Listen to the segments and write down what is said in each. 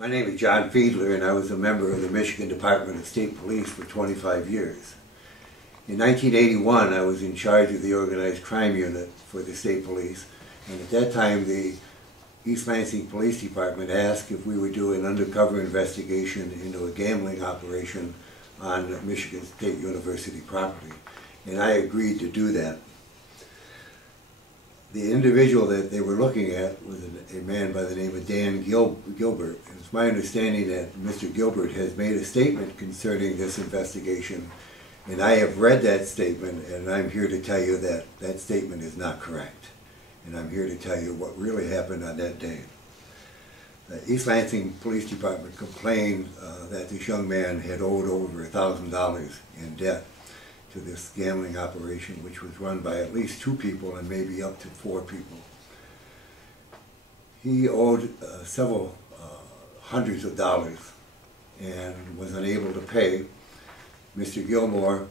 My name is John Fiedler, and I was a member of the Michigan Department of State Police for 25 years. In 1981, I was in charge of the organized crime unit for the state police, and at that time the East Lansing Police Department asked if we would do an undercover investigation into a gambling operation on Michigan State University property, and I agreed to do that. The individual that they were looking at was a man by the name of Dan Gilbert. It's my understanding that Mr. Gilbert has made a statement concerning this investigation, and I have read that statement, and I'm here to tell you that that statement is not correct. And I'm here to tell you what really happened on that day. The East Lansing Police Department complained that this young man had owed over $1,000 in debt to this gambling operation, which was run by at least 2 people and maybe up to 4 people. He owed several hundreds of dollars and was unable to pay. Mr. Gilbert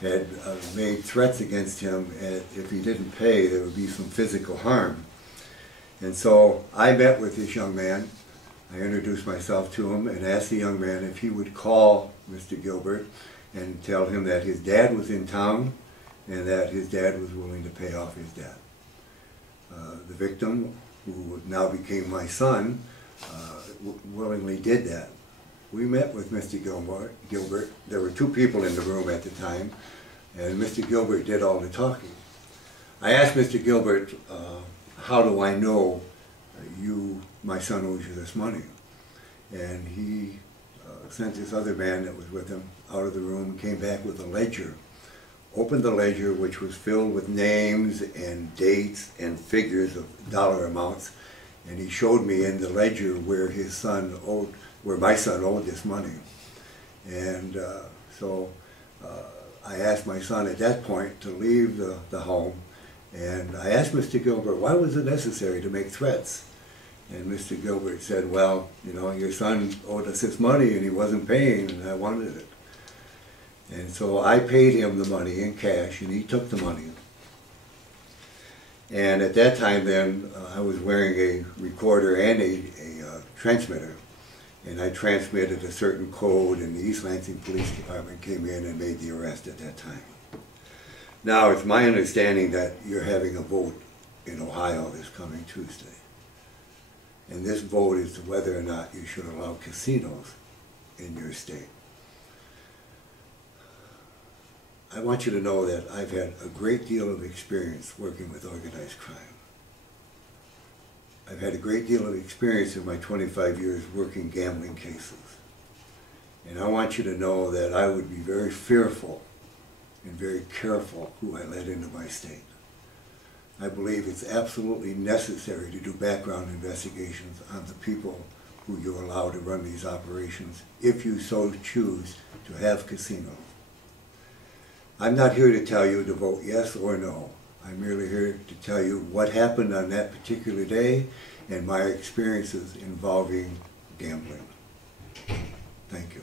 had made threats against him, and if he didn't pay, there would be some physical harm. And so I met with this young man. I introduced myself to him and asked the young man if he would call Mr. Gilbert and tell him that his dad was in town and that his dad was willing to pay off his debt. The victim, who now became my son, willingly did that. We met with Mr. Gilbert. There were 2 people in the room at the time, and Mr. Gilbert did all the talking. I asked Mr. Gilbert, how do I know my son owes you this money? And he sent this other man that was with him out of the room, came back with a ledger, opened the ledger, which was filled with names and dates and figures of dollar amounts, and he showed me in the ledger where my son owed this money. And so I asked my son at that point to leave the home, and I asked Mr. Gilbert, why was it necessary to make threats? And Mr. Gilbert said, well, you know, your son owed us this money and he wasn't paying, and I wanted it. And so I paid him the money in cash, and he took the money. And at that time then, I was wearing a recorder and a transmitter, and I transmitted a certain code, and the East Lansing Police Department came in and made the arrest at that time. Now, it's my understanding that you're having a vote in Ohio this coming Tuesday. And this vote is to whether or not you should allow casinos in your state. I want you to know that I've had a great deal of experience working with organized crime. I've had a great deal of experience in my 25 years working gambling cases. And I want you to know that I would be very fearful and very careful who I let into my state. I believe it's absolutely necessary to do background investigations on the people who you allow to run these operations, if you so choose to have casinos. I'm not here to tell you to vote yes or no. I'm merely here to tell you what happened on that particular day and my experiences involving gambling. Thank you.